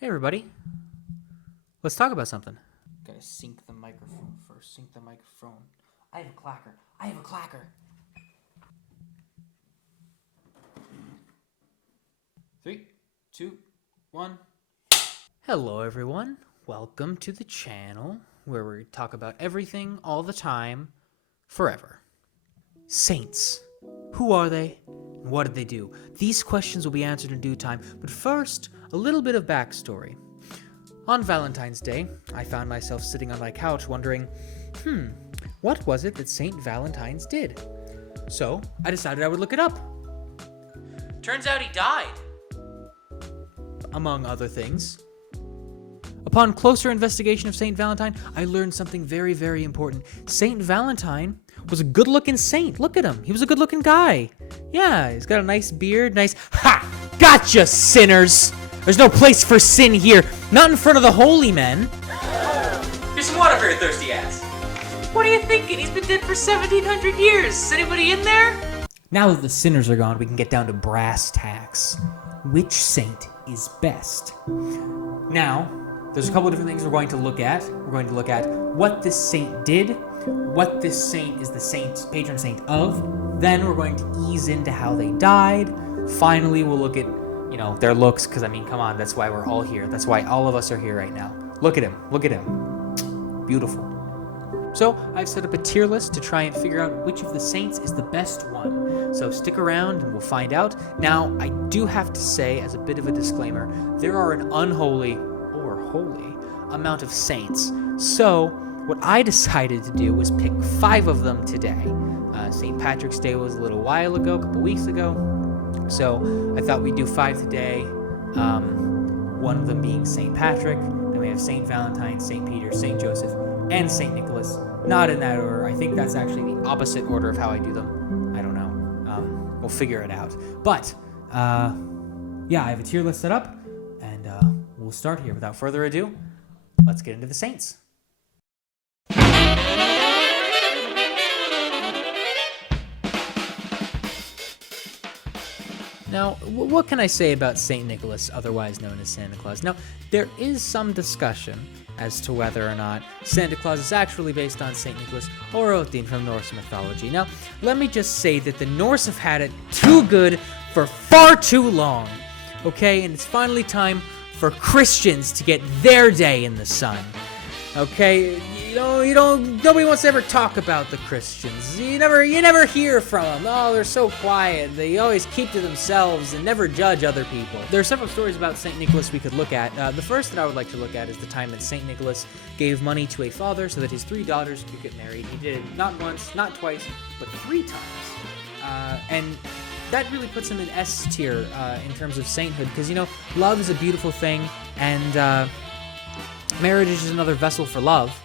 Hey everybody, let's talk about something. Gotta sync the microphone first. Sync the microphone. I have a clacker. I have a clacker. 3, 2, 1. Hello everyone. Welcome to the channel where we talk about everything all the time, forever. Saints. Who are they? And what did they do? These questions will be answered in due time, but first, a little bit of backstory. On Valentine's Day, I found myself sitting on my couch wondering, what was it that St. Valentine's did? So, I decided I would look it up. Turns out he died. Among other things. Upon closer investigation of St. Valentine, I learned something very, very important. St. Valentine was a good-looking saint. Look at him. He was a good-looking guy. Yeah, he's got a nice beard, Ha! Gotcha, sinners! There's no place for sin here. Not in front of the holy men. Here's some water for your thirsty ass. What are you thinking? He's been dead for 1,700 years. Is anybody in there? Now that the sinners are gone, we can get down to brass tacks. Which saint is best? Now, there's a couple of different things we're going to look at. We're going to look at what this saint did, what this saint is the patron saint of. Then we're going to ease into how they died. Finally, we'll look at their looks, because come on, that's why we're all here. That's why all of us are here right now. Look at him. Beautiful. So I've set up a tier list to try and figure out which of the saints is the best one. So stick around and we'll find out. Now, I do have to say, as a bit of a disclaimer, there are an unholy or holy amount of saints. So what I decided to do was pick 5 of them today. St. Patrick's Day was a little while ago, a couple weeks ago. So I thought we'd do 5 today, one of them being St. Patrick, then we have St. Valentine, St. Peter, St. Joseph, and St. Nicholas. Not in that order. I think that's actually the opposite order of how I do them. I don't know. We'll figure it out. But, yeah, I have a tier list set up, and we'll start here. Without further ado, let's get into the saints. Now, what can I say about St. Nicholas, otherwise known as Santa Claus? Now, there is some discussion as to whether or not Santa Claus is actually based on St. Nicholas or Odin from Norse mythology. Now, let me just say that the Norse have had it too good for far too long, okay? And it's finally time for Christians to get their day in the sun, okay? Nobody wants to ever talk about the Christians. You never hear from them. Oh, they're so quiet. They always keep to themselves and never judge other people. There are several stories about St. Nicholas we could look at. The first that I would like to look at is the time that St. Nicholas gave money to a father so that his 3 daughters could get married. He did it not once, not twice, but 3 times. And that really puts him in S tier in terms of sainthood, because, love is a beautiful thing, and marriage is another vessel for love.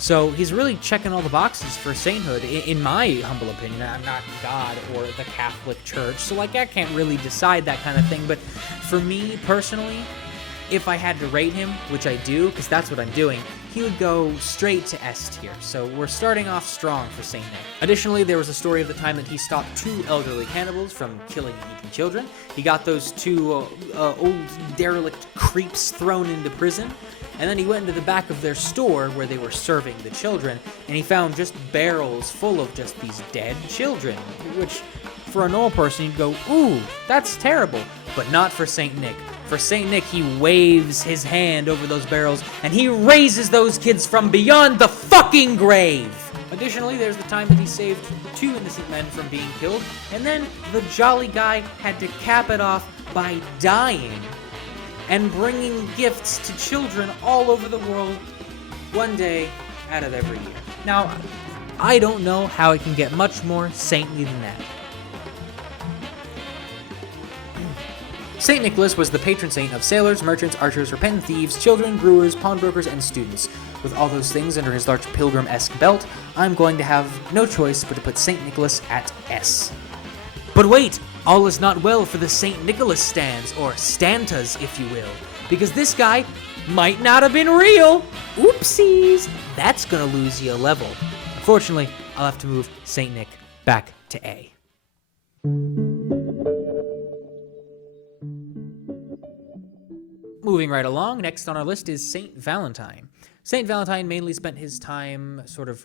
So he's really checking all the boxes for sainthood, in my humble opinion. I'm not God or the Catholic Church, so I can't really decide that kind of thing. But for me personally, if I had to rate him, which I do, because that's what I'm doing, he would go straight to S tier. So we're starting off strong for Saint Nick. Additionally, there was a story of the time that he stopped 2 elderly cannibals from killing and eating children. He got those 2 old derelict creeps thrown into prison. And then he went into the back of their store where they were serving the children, and he found just barrels full of just these dead children, which for a normal person you'd go, ooh, that's terrible. But not for St. Nick. For St. Nick, he waves his hand over those barrels, and he raises those kids from beyond the fucking grave. Additionally, there's the time that he saved 2 innocent men from being killed, and then the jolly guy had to cap it off by dying and bringing gifts to children all over the world, one day out of every year. Now, I don't know how it can get much more saintly than that. St. Nicholas was the patron saint of sailors, merchants, archers, repentant thieves, children, brewers, pawnbrokers, and students. With all those things under his large pilgrim-esque belt, I'm going to have no choice but to put St. Nicholas at S. But wait! All is not well for the St. Nicholas stands, or stantas, if you will, because this guy might not have been real. Oopsies! That's gonna lose you a level. Unfortunately, I'll have to move St. Nick back to A. Moving right along, next on our list is Saint Valentine. Saint Valentine mainly spent his time sort of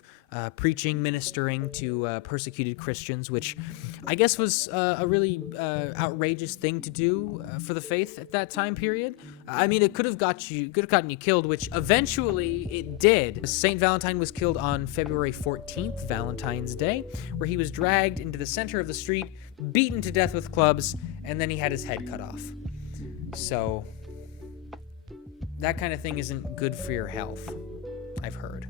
preaching, ministering to persecuted Christians, which I guess was a really outrageous thing to do for the faith at that time period. I mean, it could have gotten you killed, which eventually it did. Saint Valentine was killed on February 14th, Valentine's Day, where he was dragged into the center of the street, beaten to death with clubs, and then he had his head cut off. So that kind of thing isn't good for your health, I've heard.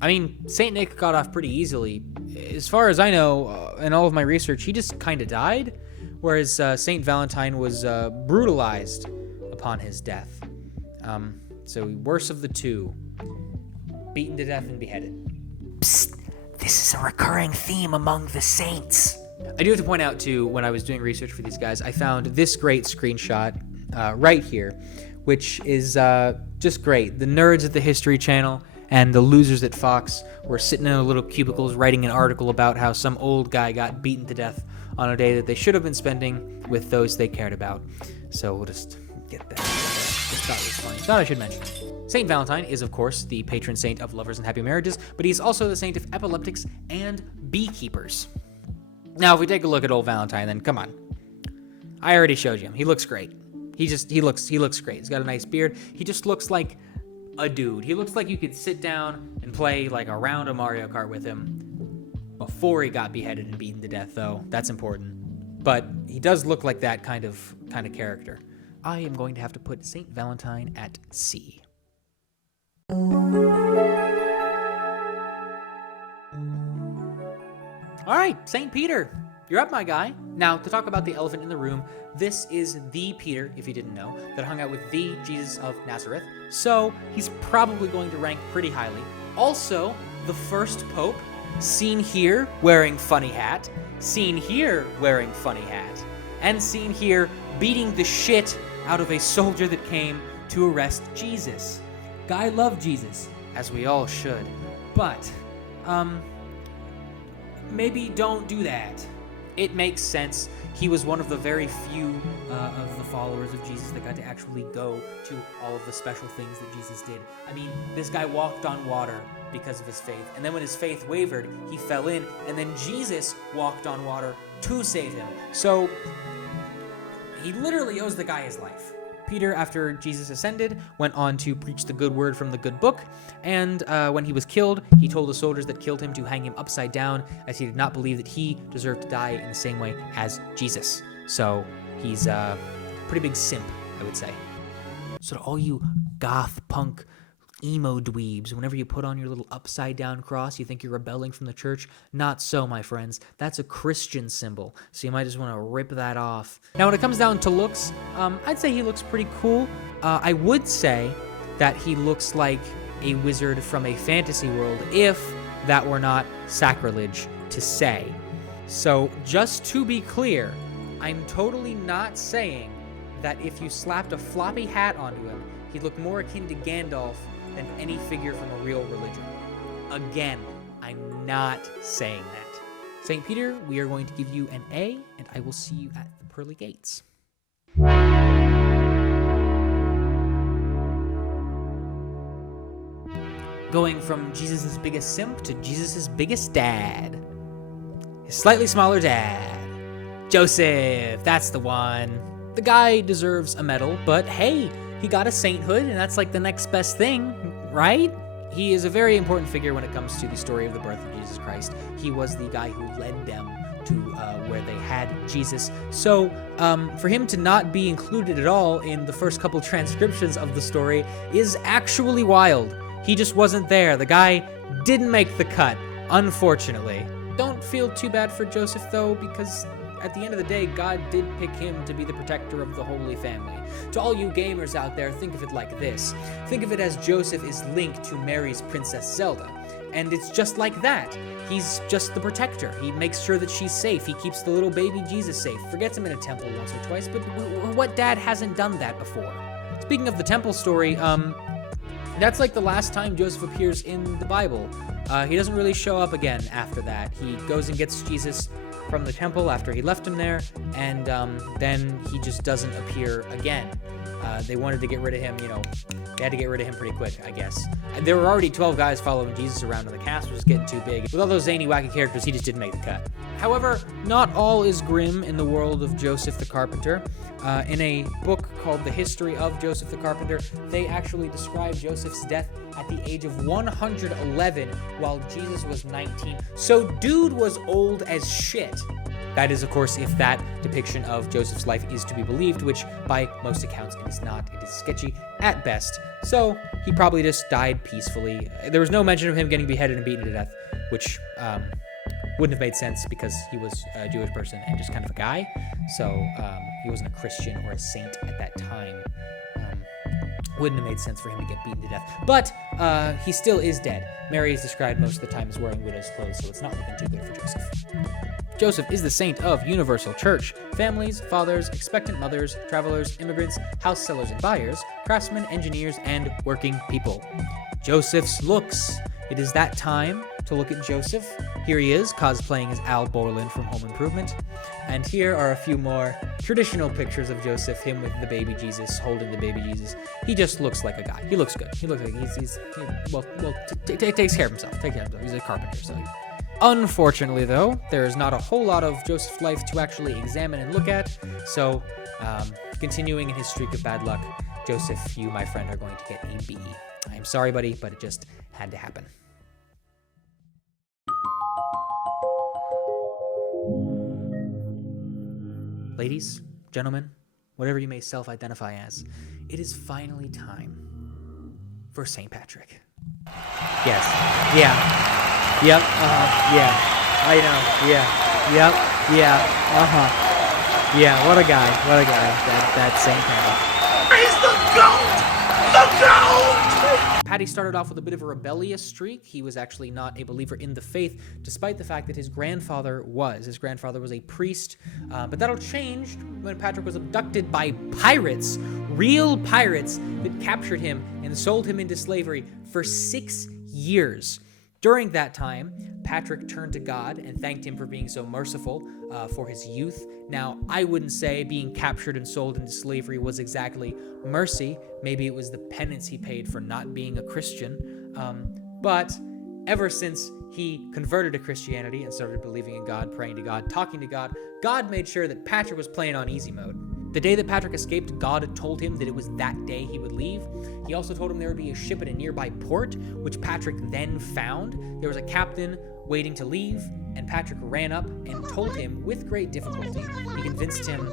I mean, Saint Nick got off pretty easily. As far as I know, in all of my research, he just kind of died, whereas Saint Valentine was brutalized upon his death. So worse of the two, beaten to death and beheaded. Psst, this is a recurring theme among the saints. I do have to point out, too, when I was doing research for these guys, I found this great screenshot right here, which is just great. The nerds at the History Channel and the losers at Fox were sitting in their little cubicles writing an article about how some old guy got beaten to death on a day that they should have been spending with those they cared about. So we'll just get that. Just thought it was funny. Thought I should mention it. Saint Valentine is, of course, the patron saint of lovers and happy marriages, but he's also the saint of epileptics and beekeepers. Now, if we take a look at old Valentine, then come on. I already showed you him. He looks great. He looks great. He's got a nice beard. He just looks like a dude. He looks like you could sit down and play like a round of Mario Kart with him before he got beheaded and beaten to death, though. That's important. But he does look like that kind of character. I am going to have to put Saint Valentine at C. All right, Saint Peter. You're up, my guy. Now, to talk about the elephant in the room, this is the Peter, if you didn't know, that hung out with the Jesus of Nazareth. So he's probably going to rank pretty highly. Also, the first pope, seen here wearing funny hat, seen here wearing funny hat, and seen here beating the shit out of a soldier that came to arrest Jesus. Guy loved Jesus, as we all should. But, maybe don't do that. It makes sense. He was one of the very few of the followers of Jesus that got to actually go to all of the special things that Jesus did. I mean, this guy walked on water because of his faith. And then when his faith wavered, he fell in. And then Jesus walked on water to save him. So he literally owes the guy his life. Peter, after Jesus ascended, went on to preach the good word from the good book, and when he was killed, he told the soldiers that killed him to hang him upside down, as he did not believe that he deserved to die in the same way as Jesus. So he's a pretty big simp, I would say. So to all you goth, punk, emo dweebs, whenever you put on your little upside down cross, you think you're rebelling from the church. Not so, my friends. That's a Christian symbol, so you might just want to rip that off. Now, when it comes down to looks, I'd say he looks pretty cool. I would say that he looks like a wizard from a fantasy world, if that were not sacrilege to say. So, just to be clear, I'm totally not saying that if you slapped a floppy hat onto him, he'd look more akin to Gandalf than any figure from a real religion. Again, I'm not saying that. St. Peter, we are going to give you an A, and I will see you at the pearly gates. Going from Jesus' biggest simp to Jesus' biggest dad. His slightly smaller dad. Joseph, that's the one. The guy deserves a medal, but hey, he got a sainthood, and that's like the next best thing, right? He is a very important figure when it comes to the story of the birth of Jesus Christ. He was the guy who led them to where they had Jesus. So for him to not be included at all in the first couple transcriptions of the story is actually wild. He just wasn't there. The guy didn't make the cut, unfortunately. Don't feel too bad for Joseph, though, because at the end of the day, God did pick him to be the protector of the Holy Family. To all you gamers out there, think of it like this. Think of it as Joseph is linked to Mary's Princess Zelda. And it's just like that. He's just the protector. He makes sure that she's safe. He keeps the little baby Jesus safe. Forgets him in a temple once or twice, but what dad hasn't done that before? Speaking of the temple story, that's like the last time Joseph appears in the Bible. He doesn't really show up again after that. He goes and gets Jesus from the temple after he left him there, and then he just doesn't appear again. They wanted to get rid of him, they had to get rid of him pretty quick, I guess. And there were already 12 guys following Jesus around, and the cast was getting too big. With all those zany, wacky characters, he just didn't make the cut. However, not all is grim in the world of Joseph the Carpenter. In a book called The History of Joseph the Carpenter, they actually describe Joseph's death at the age of 111 while Jesus was 19. So dude was old as shit. That is, of course, if that depiction of Joseph's life is to be believed, which by most accounts it is not. It is sketchy at best. So he probably just died peacefully. There was no mention of him getting beheaded and beaten to death, which wouldn't have made sense because he was a Jewish person and just kind of a guy. So he wasn't a Christian or a saint at that time. Wouldn't have made sense for him to get beaten to death. But he still is dead. Mary is described most of the time as wearing widow's clothes, so it's not looking too good for Joseph. Joseph is the saint of universal church. Families, fathers, expectant mothers, travelers, immigrants, house sellers and buyers, craftsmen, engineers, and working people. Joseph's looks. It is that time to look at Joseph. Here he is, cosplaying as Al Borland from Home Improvement. And here are a few more traditional pictures of Joseph, him with the baby Jesus, holding the baby Jesus. He just looks like a guy. He looks good. He looks like he takes care of himself. He's a carpenter, so. Unfortunately, though, there is not a whole lot of Joseph's life to actually examine and look at. So, continuing in his streak of bad luck, Joseph, you, my friend, are going to get a B. I'm sorry, buddy, but it just had to happen. Ladies, gentlemen, whatever you may self-identify as, it is finally time for St. Patrick. Yes. Yeah. Yep. Yeah. I know. Yeah. Yep. Yeah. Yeah. What a guy. That St. Patrick. He's the GOAT! The GOAT! Patty started off with a bit of a rebellious streak. He was actually not a believer in the faith, despite the fact that his grandfather was. His grandfather was a priest, but that'll change when Patrick was abducted by pirates, real pirates that captured him and sold him into slavery for 6 years. During that time, Patrick turned to God and thanked him for being so merciful for his youth. Now, I wouldn't say being captured and sold into slavery was exactly mercy. Maybe it was the penance he paid for not being a Christian. But ever since he converted to Christianity and started believing in God, praying to God, talking to God, God made sure that Patrick was playing on easy mode. The day that Patrick escaped, God had told him that it was that day he would leave. He also told him there would be a ship at a nearby port, which Patrick then found. There was a captain waiting to leave, and Patrick ran up and told him, with great difficulty, he convinced him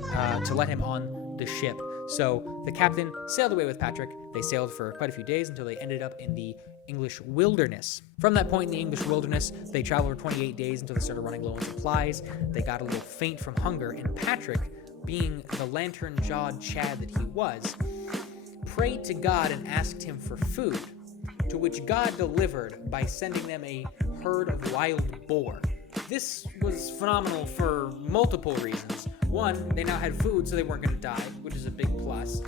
to let him on the ship. So the captain sailed away with Patrick. They sailed for quite a few days until they ended up in the English wilderness. From that point in the English wilderness, they traveled for 28 days until they started running low on supplies. They got a little faint from hunger, and Patrick, being the lantern-jawed Chad that he was, prayed to God and asked him for food, to which God delivered by sending them a herd of wild boar. This was phenomenal for multiple reasons. One, they now had food, so they weren't going to die, which is a big plus.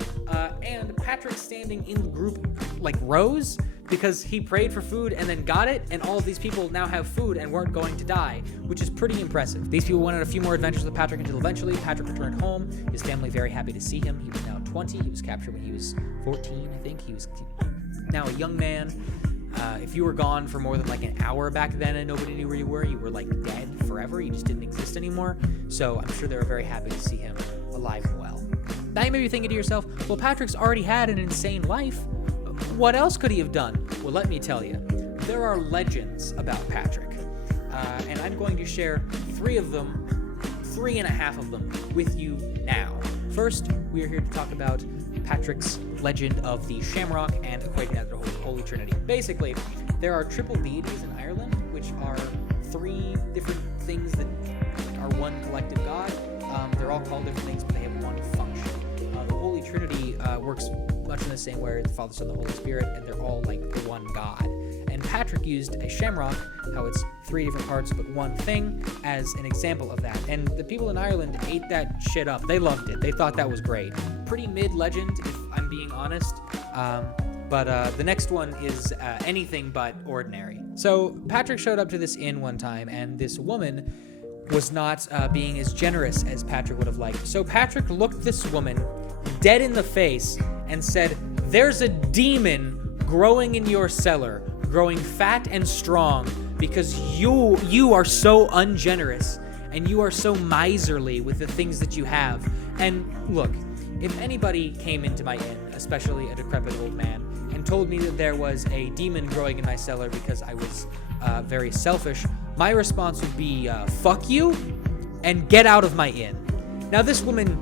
And Patrick standing in the group like rows because he prayed for food and then got it, and all of these people now have food and weren't going to die, which is pretty impressive. These people went on a few more adventures with Patrick until eventually Patrick returned home. His family very happy to see him. He was now 20. He was captured when he was 14, I think. He was now a young man. If you were gone for more than like an hour back then and nobody knew where you were like dead forever. You just didn't exist anymore. So I'm sure they were very happy to see him alive and well. Now you may be thinking to yourself, well, Patrick's already had an insane life. What else could he have done? Well, let me tell you. There are legends about Patrick. And I'm going to share 3 of them, 3.5 of them with you now. First, we are here to talk about Patrick's legend of the Shamrock and equating that to the Holy Trinity. Basically, there are triple deities in Ireland, which are 3 different things that are one collective God. They're all called different things, but they have one function. The Holy Trinity works much in the same way as the Father, Son, and the Holy Spirit, and they're all like the one God. And Patrick used a shamrock, how it's 3 different parts but one thing, as an example of that. And the people in Ireland ate that shit up. They loved it. They thought that was great. Pretty mid-legend, if I'm being honest. But the next one is anything but ordinary. So Patrick showed up to this inn one time, and this woman was not being as generous as Patrick would have liked. So Patrick looked this woman dead in the face and said, "There's a demon growing in your cellar, growing fat and strong, because you are so ungenerous and you are so miserly with the things that you have." And look, if anybody came into my inn, especially a decrepit old man, and told me that there was a demon growing in my cellar because I was very selfish, my response would be, fuck you, and get out of my inn. Now, this woman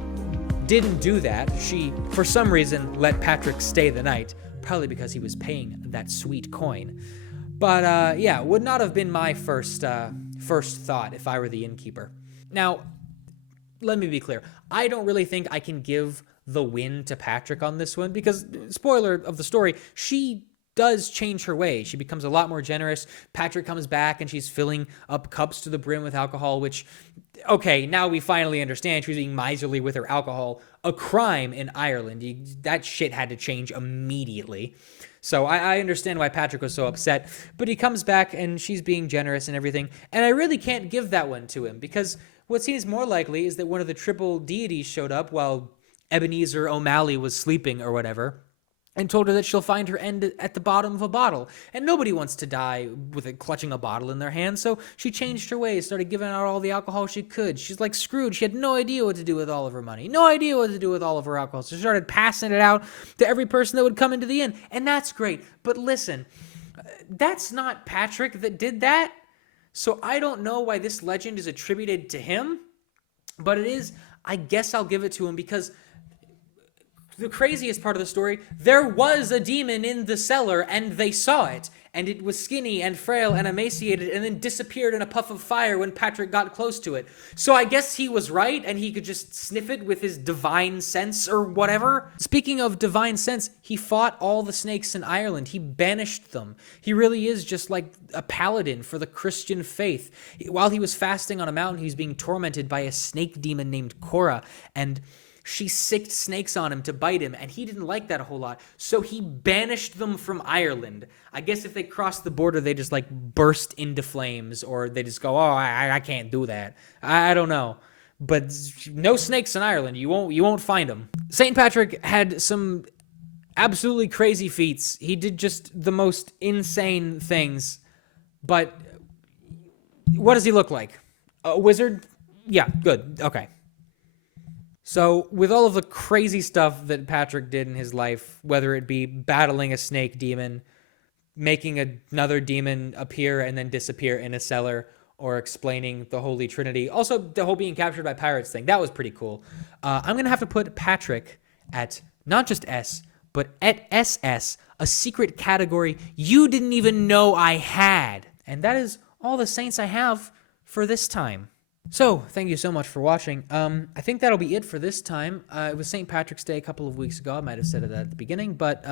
didn't do that. She, for some reason, let Patrick stay the night, probably because he was paying that sweet coin. But yeah, would not have been my first thought if I were the innkeeper. Now, let me be clear. I don't really think I can give the win to Patrick on this one because, spoiler of the story, she does change her ways. She becomes a lot more generous. Patrick comes back and she's filling up cups to the brim with alcohol, which, okay, now we finally understand she was being miserly with her alcohol. A crime in Ireland. That shit had to change immediately. So I understand why Patrick was so upset, but he comes back and she's being generous and everything. And I really can't give that one to him because what seems more likely is that one of the triple deities showed up while Ebenezer O'Malley was sleeping or whatever, and told her that she'll find her end at the bottom of a bottle. And nobody wants to die with it clutching a bottle in their hand, so she changed her ways, started giving out all the alcohol she could. She's like Scrooge. She had no idea what to do with all of her money, no idea what to do with all of her alcohol. So she started passing it out to every person that would come into the inn. And that's great. But listen, that's not Patrick that did that. So I don't know why this legend is attributed to him, but it is. I guess I'll give it to him because the craziest part of the story, there was a demon in the cellar and they saw it, and it was skinny and frail and emaciated and then disappeared in a puff of fire when Patrick got close to it. So I guess he was right and he could just sniff it with his divine sense or whatever. Speaking of divine sense, he fought all the snakes in Ireland. He banished them. He really is just like a paladin for the Christian faith. While he was fasting on a mountain, he was being tormented by a snake demon named Cora, and she sicked snakes on him to bite him, and he didn't like that a whole lot, so he banished them from Ireland. I guess if they crossed the border, they just, like, burst into flames, or they just go, oh, I can't do that. I don't know. But no snakes in Ireland. You won't find them. St. Patrick had some absolutely crazy feats. He did just the most insane things, but what does he look like? A wizard? Yeah, good. Okay. So, with all of the crazy stuff that Patrick did in his life, whether it be battling a snake demon, making another demon appear and then disappear in a cellar, or explaining the Holy Trinity, also the whole being captured by pirates thing, that was pretty cool. I'm going to have to put Patrick at not just S, but at SS, a secret category you didn't even know I had. And that is all the saints I have for this time. So, thank you so much for watching. I think that'll be it for this time. It was St. Patrick's Day a couple of weeks ago. I might have said it at the beginning, but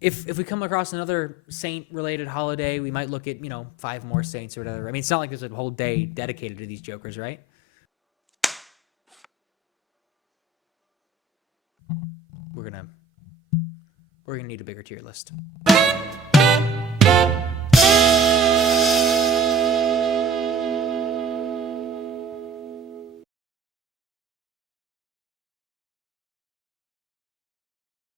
if we come across another saint-related holiday, we might look at, 5 more saints or whatever. I mean, it's not like there's a whole day dedicated to these jokers, right? We're gonna need a bigger tier list.